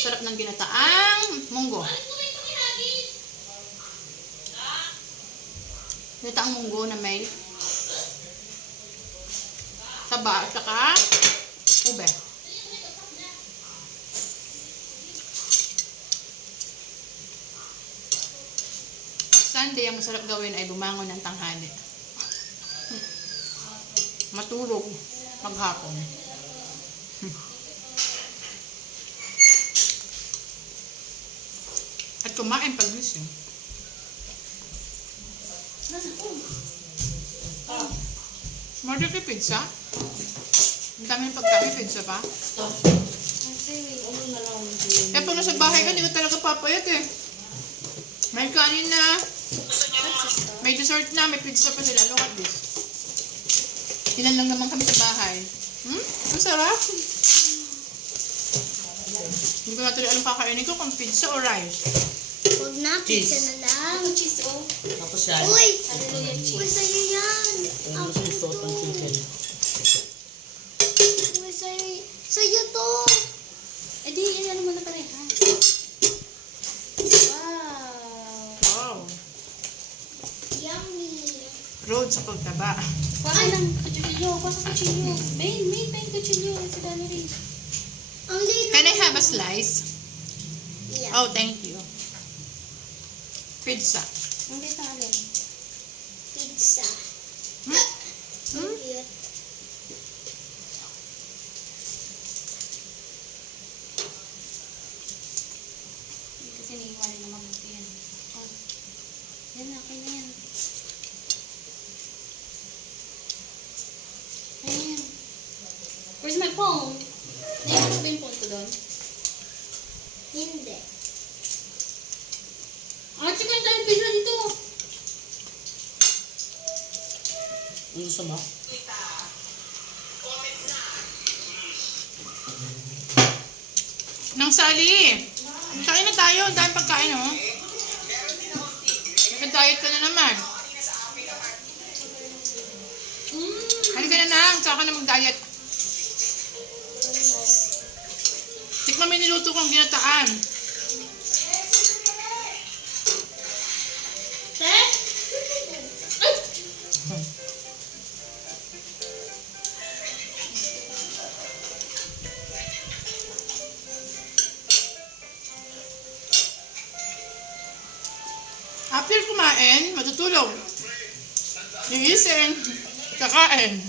Sarap ng ginataang munggo. Ginataang munggo na may taba at saka ube. Pag Sunday, ang masarap gawin ay bumangon ng tanghali. Matulog maghapon. At kumain pag gising. Mother kay pizza? Ang daming pagkain, pizza pa? Kaya pag nasa bahay ka, hindi ko talaga papayat eh. May kanin na, may dessert na, may pizza pa sila. Look at this. Ilan lang naman kami sa bahay. Hmm? Ang sarap. Hindi ko natuloy anong kakainin ko, kung pizza o rice. Huwag na, pizza na lang. cheese, oh. Tapos yan. Uy! Hallelujah Uy, cheese. sa'yo yan. Yung gusto yung salt ng chicken. Uy, sa'yo, sa'yo to. Eh di, ano mo na pareha. Wow. Wow. Yummy. Road sa pagtaba. Kuha ng kutsilyo. Kuha ka kutsilyo. Main, main, main kutsilyo. Si. Ang liit. Can I have a slice? Yeah. Oh, thank you. Pizza. Liit na alin. Pizza. Hmm? Hindi kasi naiiwanan na mabuti yan. Oh. Yan na, okay na yan. Ay, na yan. Where's my phone? Naiwan ko ba yung phone ko doon? Hindi. Ah, chicken tayo pizza dito. Yung gusto mo? Nang sali. Kain na tayo. Ang dami pagkain, oh. Nag-diet ka na naman. Mm. Halika na nang. Saka ka na mag-diet. Tikman mo yung niluto kong ginataan. Kumain, matutulog. Gigising. Kakain.